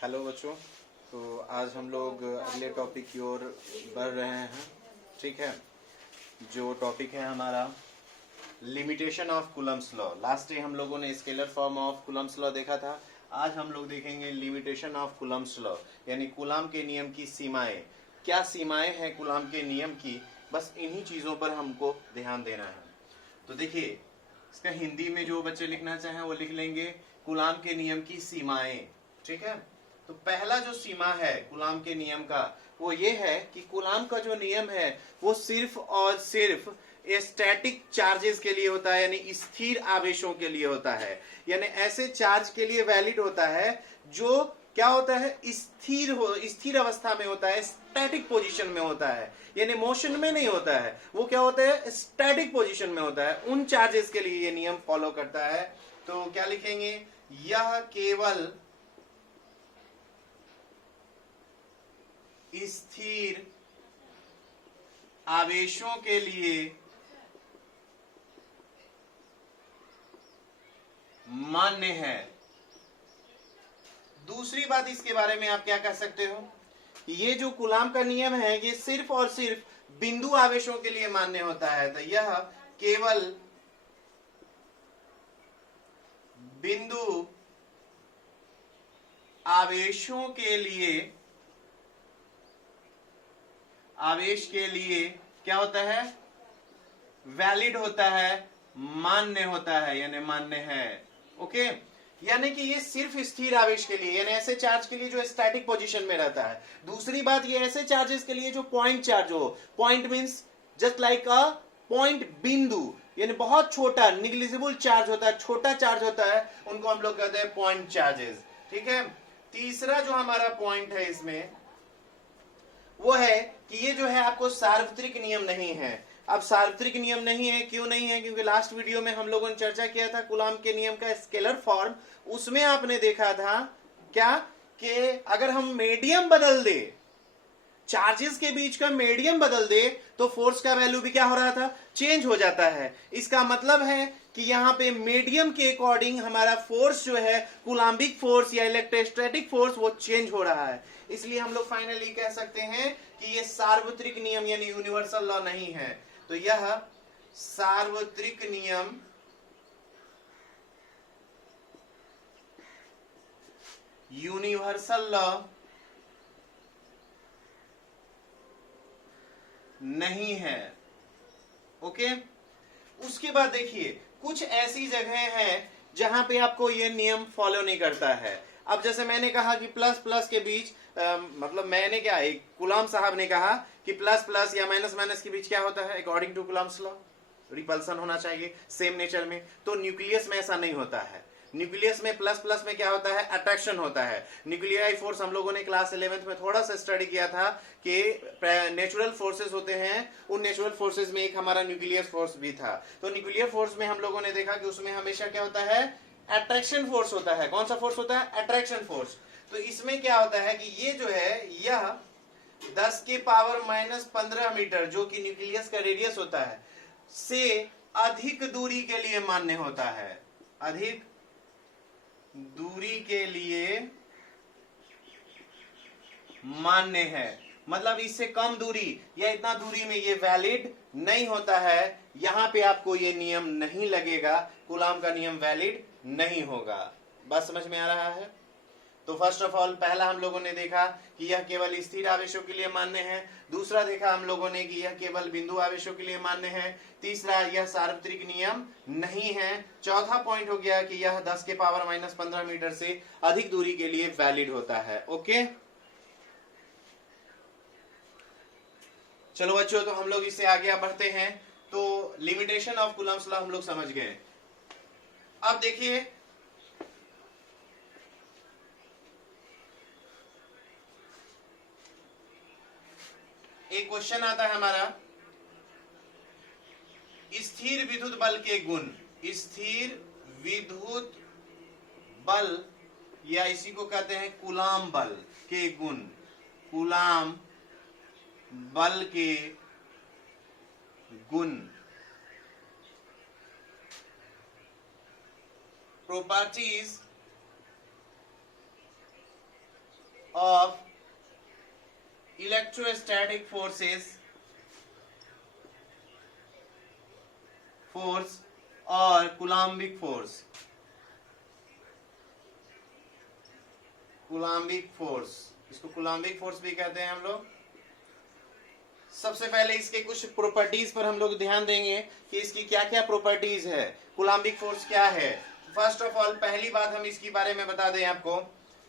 Hello बच्चों। तो आज हम लोग अगले टॉपिक की ओर बढ़ रहे हैं। ठीक है, जो टॉपिक है हमारा limitation of Coulomb's law. Last day हम लोगों ने scalar form of Coulomb's law देखा था। आज हम लोग देखेंगे लिमिटेशन ऑफ कूलम्स लॉ, यानी कूलाम के नियम की सीमाएं। क्या सीमाएं हैं कूलाम के नियम की, बस इन्हीं चीज़ों पर हमको ध्यान देना है। तो देखिए, इसका हिंदी में जो बच्चे लिखना चाहें वो लिख लेंगे, कूलाम के नियम की सीमाएं। ठीक है, तो पहला जो सीमा है कूलाम के नियम का वो ये है कि कूलाम का जो नियम है वो सिर्फ और सिर्फ स्टैटिक चार्जेस के लिए होता है, यानी स्थिर आवेशों के लिए होता है। यानी ऐसे चार्ज के लिए वैलिड होता है जो क्या होता है, स्थिर अवस्था में होता है, स्टैटिक पोजीशन में होता है, यानी मोशन में नहीं होता है। वो क्या होता है, स्टैटिक पोजीशन में होता है। उन चार्जेस के लिए ये नियम फॉलो करता है। तो क्या लिखेंगे, यह केवल स्थिर आवेशों के लिए मान्य है। दूसरी बात इसके बारे में आप क्या कह सकते हो, ये जो कूलाम का नियम है ये सिर्फ और सिर्फ बिंदु आवेशों के लिए मान्य होता है। तो यह केवल बिंदु आवेशों के लिए, आवेश के लिए क्या होता है, वैलिड होता है, मान्य होता है, यानी मान्य है। ओके, यानी कि ये सिर्फ स्थिर आवेश के लिए, यानी ऐसे चार्ज के लिए जो स्टैटिक पोजीशन में रहता है। दूसरी बात, ये ऐसे चार्जेस के लिए जो पॉइंट चार्ज हो। Point means just like a point, बिंदु, यानी बहुत छोटा निग्लिजिबल चार्ज होता है, छोटा चार्ज होता है, उनको हम लोग कहते हैं पॉइंट चार्जेस। ठीक है, तीसरा जो हमारा पॉइंट है इसमें वो है कि ये जो है आपको सार्वत्रिक नियम नहीं है। अब सार्वत्रिक नियम नहीं है, क्यों नहीं है, क्योंकि लास्ट वीडियो में हम लोगों ने चर्चा किया था कूलाम के नियम का स्केलर फॉर्म। उसमें आपने देखा था क्या कि अगर हम मीडियम बदल दे, चार्जेस के बीच का मीडियम बदल दे, तो फोर्स का वैल्यू भी क्या हो रहा था, चेंज हो जाता है। इसका मतलब है कि यहां पे मीडियम के अकॉर्डिंग हमारा फोर्स जो है, कूलाम्बिक फोर्स या इलेक्ट्रोस्टैटिक फोर्स, वो चेंज हो रहा है। इसलिए हम लोग फाइनली कह सकते हैं कि ये सार्वत्रिक नियम यानी यूनिवर्सल लॉ नहीं है। तो यह सार्वत्रिक नियम यूनिवर्सल लॉ नहीं है। ओके, उसके बाद देखिए कुछ ऐसी जगह हैं जहां पे आपको ये नियम फॉलो नहीं करता है। अब जैसे मैंने कहा कि प्लस प्लस के बीच मतलब मैंने क्या, एक कूलाम साहब ने कहा कि प्लस प्लस या माइनस माइनस के बीच क्या होता है, according to Coulomb's law repulsion होना चाहिए सेम नेचर में। तो न्यूक्लियस में ऐसा नहीं होता है। न्यूक्लियस में प्लस प्लस में क्या होता है, अट्रैक्शन होता है। न्यूक्लियाई फोर्स हम लोगों ने क्लास 11th में थोड़ा सा स्टडी किया था कि नेचुरल फोर्सेस होते हैं, उन नेचुरल फोर्सेस में एक हमारा न्यूक्लियर फोर्स भी था। तो न्यूक्लियर फोर्स में हम लोगों ने देखा कि उसमें हमेशा क्या होता है, अट्रैक्शन फोर्स होता है। कौन सा फोर्स होता है, अट्रैक्शन फोर्स। तो इसमें क्या होता है कि ये जो है, यह 10 के पावर -15 मीटर जो कि न्यूक्लियस का रेडियस होता है से अधिक दूरी के लिए मान्य होता है। अधिक दूरी के लिए मान्य है, मतलब इससे कम दूरी या इतना दूरी में ये वैलिड नहीं होता है। यहां पे आपको ये नियम नहीं लगेगा, कूलाम का नियम वैलिड नहीं होगा। बात समझ में आ रहा है। तो फर्स्ट ऑफ ऑल पहला हम लोगों ने देखा कि यह केवल स्थिर आवेशों के लिए मान्य है। दूसरा देखा हम लोगों ने कि यह केवल बिंदु आवेशों के लिए मान्य है। तीसरा, यह सार्वत्रिक नियम नहीं है। चौथा पॉइंट हो गया कि यह 10 के पावर -15 मीटर से अधिक दूरी के लिए वैलिड होता है। ओके, चलो बच्चों, तो हम लोग इससे आगे बढ़ते हैं। तो लिमिटेशन ऑफ कूलम्स लॉ हम लोग समझ गए। अब देखिए, एक क्वेश्चन आता है हमारा, स्थिर विद्युत बल के गुण। स्थिर विद्युत बल या इसी को कहते हैं कूलाम बल के गुण। कूलाम बल के गुण, properties ऑफ इलेक्ट्रोस्टैटिक फोर्स और कूलम्बिक फोर्स। कूलम्बिक फोर्स, इसको कूलम्बिक फोर्स भी कहते हैं हम लोग। सबसे पहले इसके कुछ प्रॉपर्टीज पर हम लोग ध्यान देंगे कि इसकी क्या क्या प्रॉपर्टीज है, कूलम्बिक फोर्स क्या है। फर्स्ट ऑफ ऑल पहली बात हम इसके बारे में बता दें आपको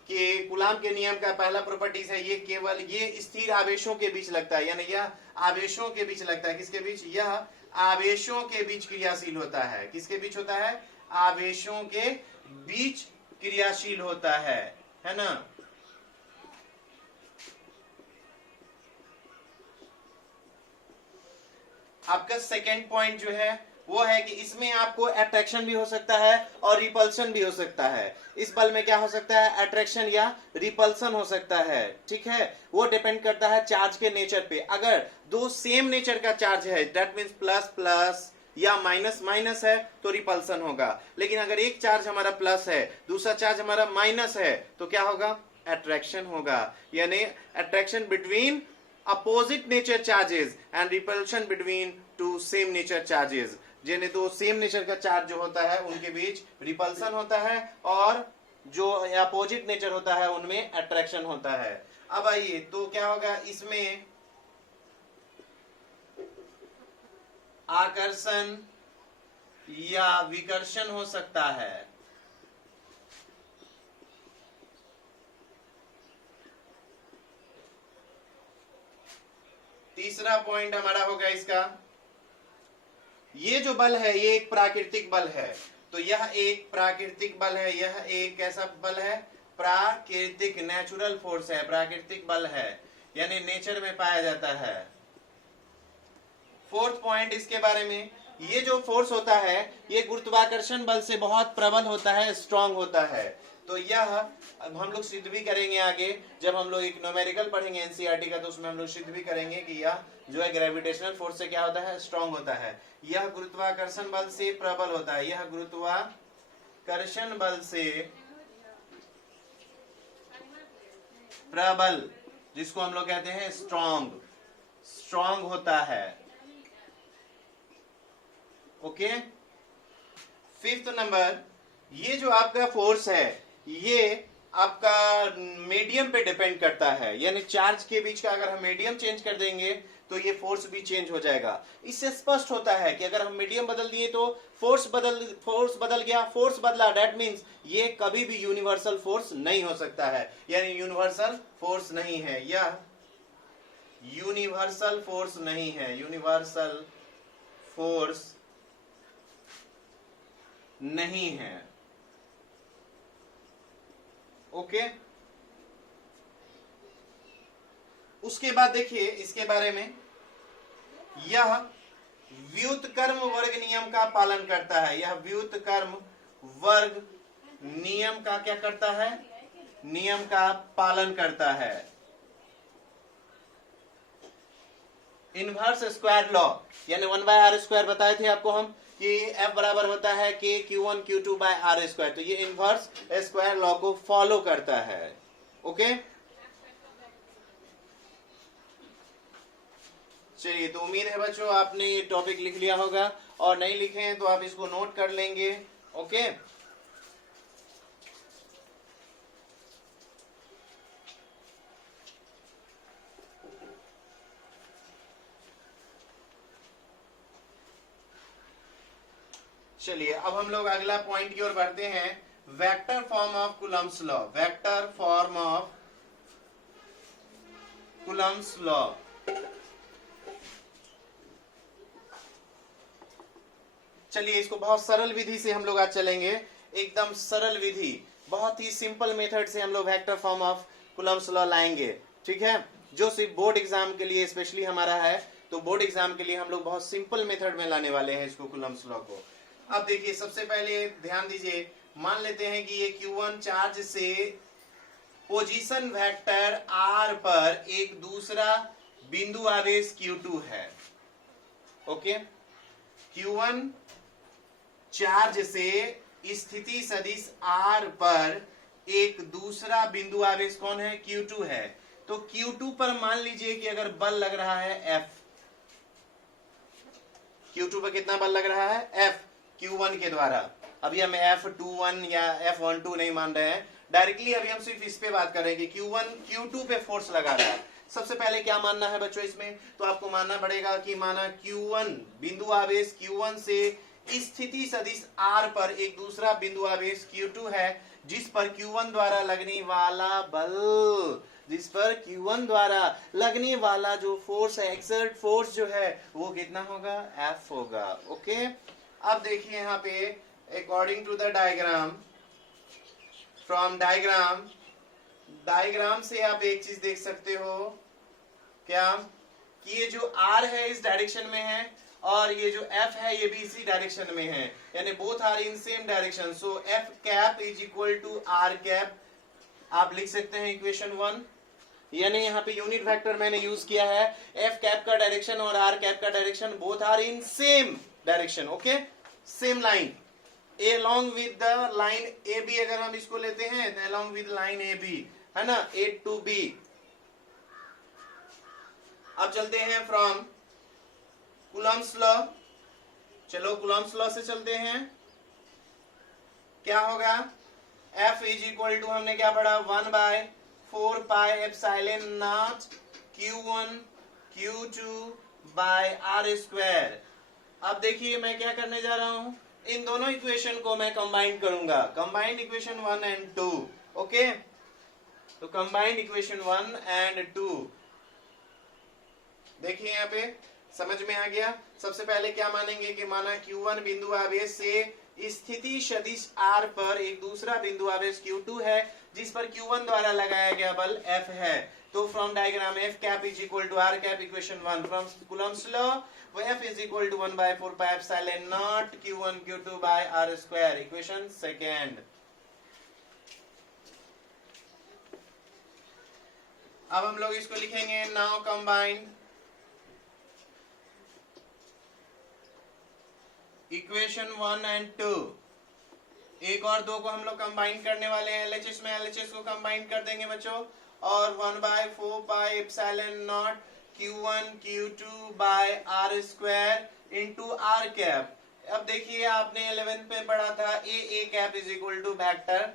कि कूलाम के नियम का पहला प्रॉपर्टीज है, ये केवल ये स्थिर आवेशों के बीच लगता है, यानी यह आवेशों के बीच लगता है। किसके बीच? यह आवेशों के बीच क्रियाशील होता है। किसके बीच होता है? आवेशों के बीच क्रियाशील होता है ना। आपका सेकेंड पॉइंट जो है वो है कि इसमें आपको अट्रैक्शन भी हो सकता है और रिपल्शन भी हो सकता है। इस बल में क्या हो सकता है? अट्रैक्शन या रिपल्शन हो सकता है, ठीक है। वो डिपेंड करता है चार्ज के नेचर पे। अगर दो सेम नेचर का चार्ज है, दैट मीन्स प्लस प्लस या माइनस माइनस है, तो रिपल्शन होगा। लेकिन अगर एक चार्ज हमारा प्लस है, दूसरा चार्ज हमारा माइनस है, तो क्या होगा? अट्रैक्शन होगा। यानी attraction between opposite nature charges and repulsion between two same nature charges. जिन्हें दो सेम नेचर का चार्ज जो होता है उनके बीच रिपल्शन होता है और जो अपोजिट नेचर होता है उनमें अट्रैक्शन होता है। अब आइए, तो क्या होगा इसमें? आकर्षण या विकर्षण हो सकता है। तीसरा पॉइंट हमारा होगा इसका, ये जो बल है ये एक प्राकृतिक बल है। तो यह एक प्राकृतिक बल है, यह एक कैसा बल है? प्राकृतिक, नेचुरल फोर्स है, प्राकृतिक बल है, यानी नेचर में पाया जाता है। फोर्थ पॉइंट इसके बारे में, ये जो फोर्स होता है ये गुरुत्वाकर्षण बल से बहुत प्रबल होता है, स्ट्रांग होता है। तो यह अब हम लोग सिद्ध भी करेंगे आगे, जब हम लोग एक न्यूमेरिकल पढ़ेंगे एनसीईआरटी का, तो उसमें हम लोग सिद्ध भी करेंगे कि यह जो है ग्रेविटेशनल फोर्स से क्या होता है? स्ट्रांग होता है। यह गुरुत्वाकर्षण बल से प्रबल होता है, यह गुरुत्वाकर्षण बल से प्रबल, जिसको हम लोग कहते हैं स्ट्रांग, स्ट्रांग होता है। ओके। फिफ्थ नंबर, ये जो आपका फोर्स है ये आपका मीडियम पे डिपेंड करता है, यानी चार्ज के बीच का अगर हम मीडियम चेंज कर देंगे तो ये फोर्स भी चेंज हो जाएगा। इससे स्पष्ट होता है कि अगर हम मीडियम बदल दिए तो फोर्स बदल गया, फोर्स बदला, दैट मींस ये कभी भी यूनिवर्सल फोर्स नहीं हो सकता है, यानी यूनिवर्सल फोर्स नहीं है, यह यूनिवर्सल फोर्स नहीं है, यूनिवर्सल फोर्स नहीं है। ओके। उसके बाद देखिए इसके बारे में, यह व्युत्क्रम वर्ग नियम का पालन करता है। यह व्युत्क्रम वर्ग नियम का क्या करता है? नियम का पालन करता है। इनवर्स स्क्वायर लॉ, यानी 1/r² बताए थे आपको हम कि F बराबर होता है K Q1 Q2 by r²। तो ये इनवर्स स्क्वायर लॉ को फॉलो करता है। ओके। चलिए, तो उम्मीद है बच्चों आपने ये टॉपिक लिख लिया होगा, और नहीं लिखे हैं तो आप इसको नोट कर लेंगे। ओके। चलिए, अब हम लोग अगला पॉइंट की ओर बढ़ते हैं, vector form of Coulomb's law. Vector form of Coulomb's law. चलिए, इसको बहुत सरल विधि से हम लोग आज चलेंगे, एकदम सरल विधि, बहुत ही सिंपल मेथड से हम लोग vector form of Coulomb's law लाएंगे, ठीक है। जो सिर्फ बोर्ड एग्जाम के लिए स्पेशली हमारा है, तो बोर्ड एग्जाम के लिए हम लोग बहुत सिंपल मेथड में लाने वाले हैं इसको, कूलम्ब्स लॉ को। अब देखिए, सबसे पहले ध्यान दीजिए, मान लेते हैं कि ये Q1 चार्ज से पोजीशन वेक्टर r पर एक दूसरा बिंदु आवेश Q2 है। ओके। Q1 चार्ज से स्थिति सदिश r पर एक दूसरा बिंदु आवेश कौन है, Q2 है। तो Q2 पर मान लीजिए कि अगर बल लग रहा है F, Q2 पर कितना बल लग रहा है, F, Q1 के द्वारा। अभी हम F21 या F12 नहीं मान रहे हैं, डायरेक्टली अभी हम सिर्फ इस पे बात करेंगे। Q1 Q2 पे फोर्स लगा रहा है। सबसे पहले क्या मानना है बच्चों इसमें, तो आपको मानना पड़ेगा कि माना Q1 बिंदु आवेश Q1 से स्थिति सदिश R पर एक दूसरा बिंदु आवेश Q2 है, जिस पर Q1 द्वारा लगने वाला बल, जिस पर Q1 द्वारा लगने वाला जो फोर्स है, एक्सर्ट फोर्स जो है, वो कितना होगा, F होगा। ओके, अब देखिए यहाँ पे according to the diagram, from diagram से आप एक चीज देख सकते हो, क्या कि ये जो R है इस डायरेक्शन में है और ये जो F है ये भी इसी डायरेक्शन में है, यानी both are in same direction. So F cap is equal to R cap, आप लिख सकते हैं इक्वेशन 1। यानी यहाँ पे यूनिट वेक्टर मैंने यूज किया है, F कैप का डायरेक्शन और R कैप का direction both are in same direction. Okay, same line, along with the line AB अगर हम इसको लेते हैं, along with line AB है ना, A to B। अब चलते हैं फ्रॉम कूलम्ब्स लॉ, चलो कूलम्ब्स लॉ से चलते हैं। क्या होगा, F इज इक्वल टू, हमने क्या पढ़ा, 1/4 pi epsilon naught Q1 Q2 by R square. अब देखिए मैं क्या करने जा रहा हूं, इन दोनों इक्वेशन को मैं कंबाइन करूंगा, कंबाइंड इक्वेशन 1 एंड 2। ओके, तो कंबाइंड इक्वेशन 1 एंड 2, देखिए यहाँ पे समझ में आ गया। सबसे पहले क्या मानेंगे कि माना Q1 बिंदु आवेश से स्थिति सदिश R पर एक दूसरा बिंदु आवेश Q2 है, जिस पर Q1 द्वारा लगाया गया बल F है। तो from diagram F cap is equal to R cap, equation 1 from Coulomb's law, F is equal to 1/4 pi epsilon naught Q1 Q2 by R square, equation second. अब हम लोग इसको लिखेंगे, नाउ कंबाइंड इक्वेशन 1 एंड 2, 1 और 2 को हम लोग combine करने वाले हैं, LHS में LHS को कंबाइन कर देंगे बच्चों, और 1/4 pi epsilon naught Q1 Q2 by R square into R cap. अब देखिए आपने 11 पे पढ़ा था A cap is equal to vector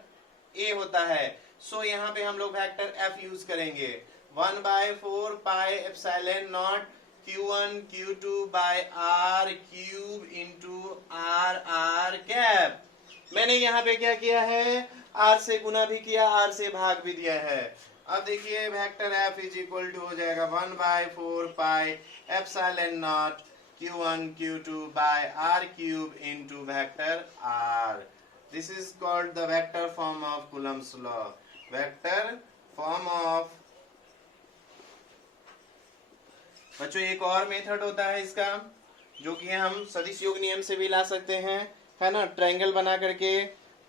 A होता है, सो यहाँ पे हम लोग वेक्टर F यूज करेंगे, 1/4 pi epsilon naught Q1 Q2 by R cube into R cap. मैंने यहाँ पे क्या किया है, R से गुना भी किया, R से भाग भी दिया है। अब देखिए vector F is equal to हो जाएगा 1/4 pi epsilon naught Q1 Q2 by R cube into vector R। This is called the vector form of Coulomb's law, vector form of. बच्चों एक और मेथड होता है इसका, जो कि हम सदिश योग नियम से भी ला सकते हैं, है ना, ट्रायंगल बना करके।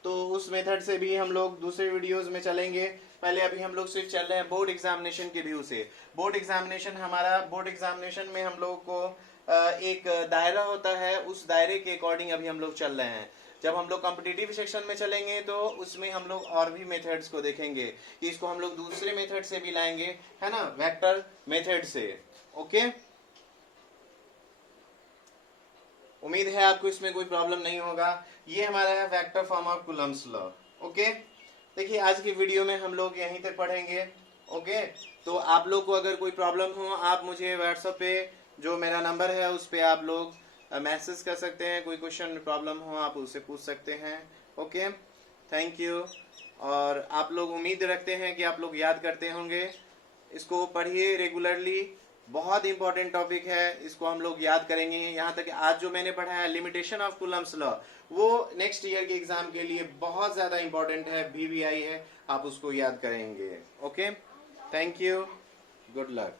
तो उस मेथड से भी हम लोग दूसरे वीडियोस में चलेंगे। पहले अभी हम लोग सिर्फ चल रहे हैं बोर्ड एग्जामिनेशन के व्यू से। बोर्ड एग्जामिनेशन में हम लोग को एक दायरा होता है, उस दायरे के अकॉर्डिंग अभी हम लोग चल रहे हैं। जब हम लोग कॉम्पिटिटिव सेक्शन में चलेंगे तो उसमें हम लोग और भी मेथड्स को देखेंगे, कि इसको हम लोग दूसरे मेथड से भी लाएंगे, है ना, वेक्टर मेथड से। ओके, उम्मीद है आपको इसमें कोई प्रॉब्लम नहीं होगा। ये हमारा है vector form of Coulomb's law. Okay, देखिए आज की वीडियो में हम लोग यहीं तक पढ़ेंगे। ओके, तो आप लोग को अगर कोई प्रॉब्लम हो, आप मुझे व्हाट्सएप पे जो मेरा नंबर है उस पे आप लोग मैसेज कर सकते हैं। कोई क्वेश्चन प्रॉब्लम हो आप उससे पूछ सकते हैं। Okay, thank you. और आप लोग उम्मीद रखते हैं कि आप लोग याद करते होंगे। इसको पढ़िए रेगुलरली, बहुत इंपॉर्टेंट टॉपिक है, इसको हम लोग याद करेंगे। यहाँ तक आज जो मैंने पढ़ा है लिमिटेशन ऑफ कूलम्ब्स लॉ, वो नेक्स्ट ईयर के एग्जाम के लिए बहुत ज्यादा इंपॉर्टेंट है, VVI है, आप उसको याद करेंगे। Okay, thank you, good luck.